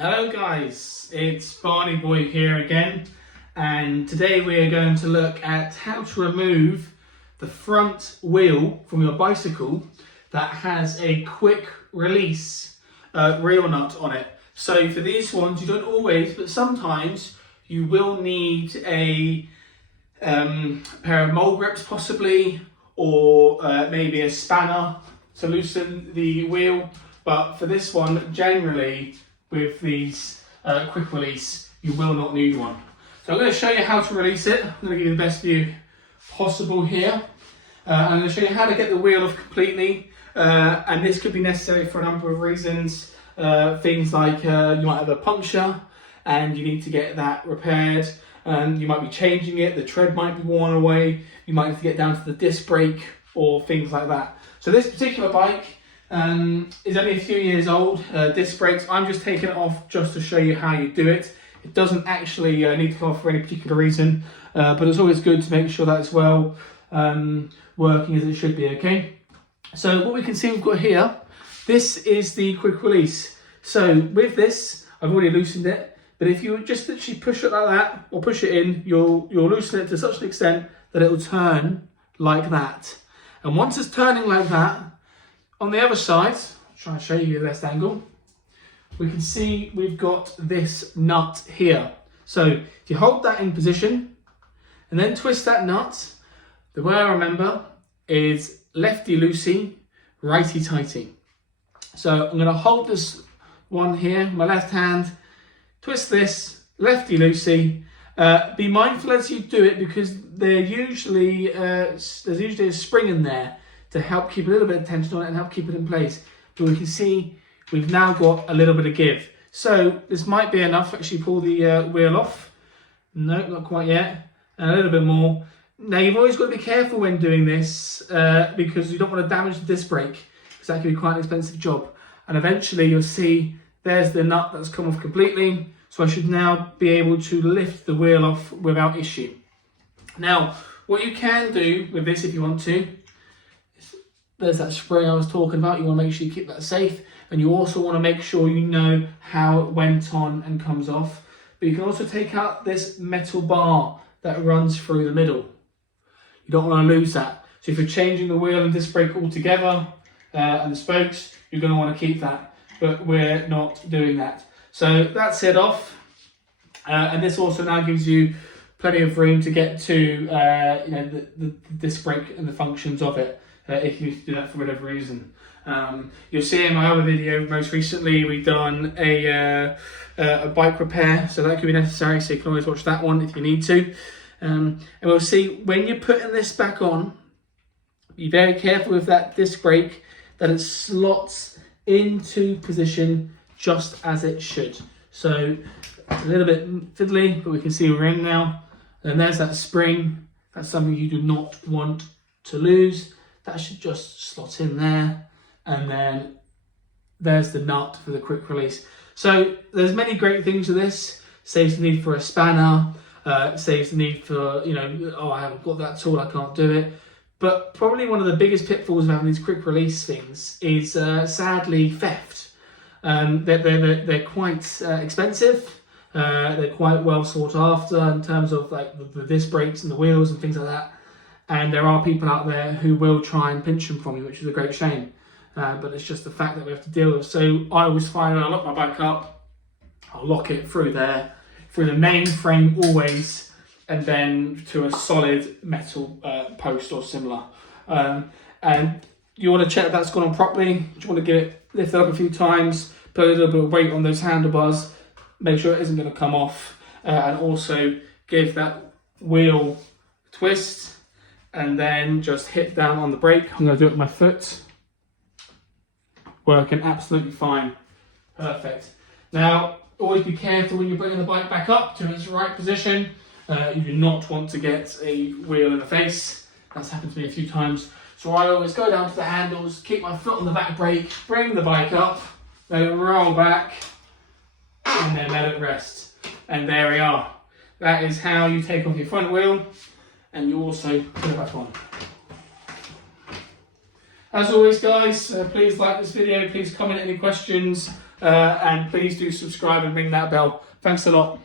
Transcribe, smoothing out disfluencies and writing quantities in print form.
Hello guys, it's Barney Boy here again, and today we are going to look at how to remove the front wheel from your bicycle that has a quick release reel nut on it. So for these ones, you don't always, but sometimes you will need a pair of mole grips possibly, or maybe a spanner to loosen the wheel. But for this one, generally, with these quick release, you will not need one. So I'm going to show you how to release it. I'm going to give you the best view possible here. I'm going to show you how to get the wheel off completely, and this could be necessary for a number of reasons. Things like you might have a puncture and you need to get that repaired. You might be changing it, the tread might be worn away, you might have to get down to the disc brake or things like that. So this particular bike is only a few years old. Disc brakes, I'm just taking it off just to show you how you do it. It doesn't actually need to come off for any particular reason, but it's always good to make sure that it's well working as it should be, okay? So what we can see we've got here, this is the quick release. So with this, I've already loosened it, but if you just literally push it like that, or push it in, you'll loosen it to such an extent that it will turn like that. And once it's turning like that, on the other side, I'll try and show you the best angle, we can see we've got this nut here. So if you hold that in position and then twist that nut, the way I remember is lefty loosey, righty tighty. So I'm going to hold this one here, my left hand, twist this, lefty loosey. Be mindful as you do it, because there's usually a spring in there to help keep a little bit of tension on it and help keep it in place. But we can see we've now got a little bit of give. So this might be enough to actually pull the wheel off. No, not quite yet. And a little bit more. Now you've always got to be careful when doing this because you don't want to damage the disc brake, because that can be quite an expensive job. And eventually you'll see there's the nut that's come off completely. So I should now be able to lift the wheel off without issue. Now, what you can do with this if you want to, there's that spring I was talking about. You want to make sure you keep that safe, and you also want to make sure you know how it went on and comes off. But you can also take out this metal bar that runs through the middle. You don't want to lose that. So if you're changing the wheel and disc brake altogether and the spokes, you're going to want to keep that. But we're not doing that. So that's it off. And this also now gives you plenty of room to get to the disc brake and the functions of it. If you need to do that for whatever reason. You'll see in my other video, most recently, we've done a bike repair, so that could be necessary, so you can always watch that one if you need to. And we'll see, when you're putting this back on, be very careful with that disc brake, that it slots into position just as it should. So it's a little bit fiddly, but we can see we're in now. And there's that spring. That's something you do not want to lose. That should just slot in there, and then there's the nut for the quick release. So there's many great things with this. Saves the need for a spanner, saves the need for, oh, I haven't got that tool, I can't do it. But probably one of the biggest pitfalls of having these quick release things is sadly theft. They're quite expensive. They're quite well sought after in terms of like the disc brakes and the wheels and things like that. And there are people out there who will try and pinch them from you, which is a great shame. But it's just the fact that we have to deal with. So I always find when I lock my bike up, I'll lock it through there, through the main frame always, and then to a solid metal post or similar. And you want to check that that's gone on properly. You want to get it lifted up a few times, put a little bit of weight on those handlebars, make sure it isn't going to come off, and also give that wheel a twist, and then just hit down on the brake. I'm going to do it with my foot. Working absolutely fine. Perfect. Now, always be careful when you're bringing the bike back up to its right position. You do not want to get a wheel in the face. That's happened to me a few times. So I always go down to the handles, keep my foot on the back brake, bring the bike up, then roll back, and then let it rest. And there we are. That is how you take off your front wheel, and you also put it back on. As always guys, please like this video, please comment any questions, And please do subscribe and ring that bell. Thanks a lot.